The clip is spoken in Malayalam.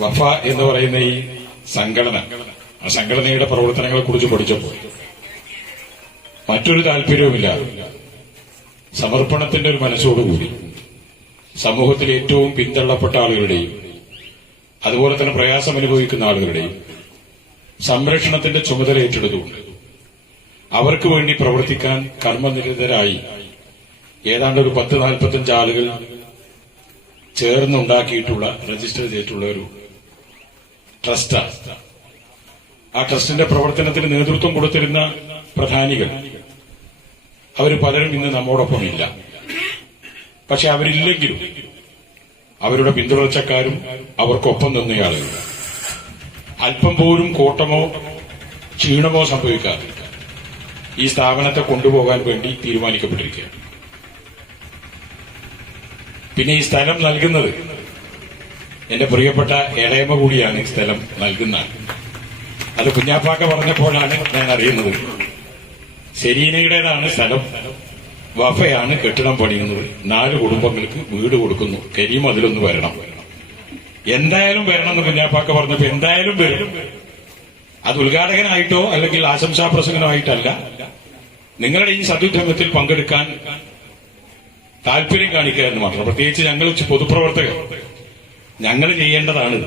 വഫ എന്ന് പറയുന്ന ഈ സംഘടന, ആ സംഘടനയുടെ പ്രവർത്തനങ്ങളെ കുറിച്ച് പഠിച്ചപ്പോൾ മറ്റൊരു താല്പര്യവുമില്ല, സമർപ്പണത്തിന്റെ ഒരു മനസ്സോടുകൂടി സമൂഹത്തിൽ ഏറ്റവും പിന്തള്ളപ്പെട്ട ആളുകളുടെയും അതുപോലെ തന്നെ പ്രയാസം അനുഭവിക്കുന്ന ആളുകളുടെയും സംരക്ഷണത്തിന്റെ ചുമതല ഏറ്റെടുത്തുകൊണ്ട് അവർക്ക് വേണ്ടി പ്രവർത്തിക്കാൻ കർമ്മനിരതരായി ഏതാണ്ട് ഒരു 10-45 ആളുകൾ ചേർന്നുണ്ടാക്കിയിട്ടുള്ള രജിസ്റ്റർ ചെയ്തിട്ടുള്ള ഒരു ട്രസ്റ്റാണ്. ആ ട്രസ്റ്റിന്റെ പ്രവർത്തനത്തിന് നേതൃത്വം കൊടുത്തിരുന്ന പ്രധാനികൾ അവർ പലരും ഇന്ന് നമ്മോടൊപ്പം ഇല്ല. പക്ഷെ അവരില്ലെങ്കിലും അവരുടെ പിന്തുടർച്ചക്കാരും അവർക്കൊപ്പം നിന്നയാളുകൾ അല്പം പോലും കോട്ടമോ ക്ഷീണമോ സംഭവിക്കാതെ ഈ സ്ഥാപനത്തെ കൊണ്ടുപോകാൻ വേണ്ടി തീരുമാനിക്കപ്പെട്ടിരിക്കുകയാണ്. പിന്നെ ഈ സ്ഥലം നൽകുന്നത് എന്റെ പ്രിയപ്പെട്ട ഇളയമ കൂടിയാണ്. ഈ സ്ഥലം നൽകുന്ന അത് കുഞ്ഞാപ്പാക്ക പറഞ്ഞപ്പോഴാണ് ഞാൻ അറിയുന്നത്. സെരീനയുടേതാണ് സ്ഥലം, വഫയാണ് കെട്ടിടം പണിയുന്നത്, 4 കുടുംബങ്ങൾക്ക് വീട് കൊടുക്കുന്നു, കരീം അതിലൊന്ന് വരണം, എന്തായാലും വരണമെന്ന് കുഞ്ഞാപ്പാക്ക പറഞ്ഞപ്പോ എന്തായാലും വരും. അത് ഉദ്ഘാടകനായിട്ടോ അല്ലെങ്കിൽ ആശംസാ പ്രസംഗനമായിട്ടല്ല, നിങ്ങളുടെ ഈ സദുദ്യമത്തിൽ പങ്കെടുക്കാൻ താല്പര്യം കാണിക്കുക എന്ന് മാത്രം. പ്രത്യേകിച്ച് ഞങ്ങൾ പൊതുപ്രവർത്തകർ, ഞങ്ങൾ ചെയ്യേണ്ടതാണ്.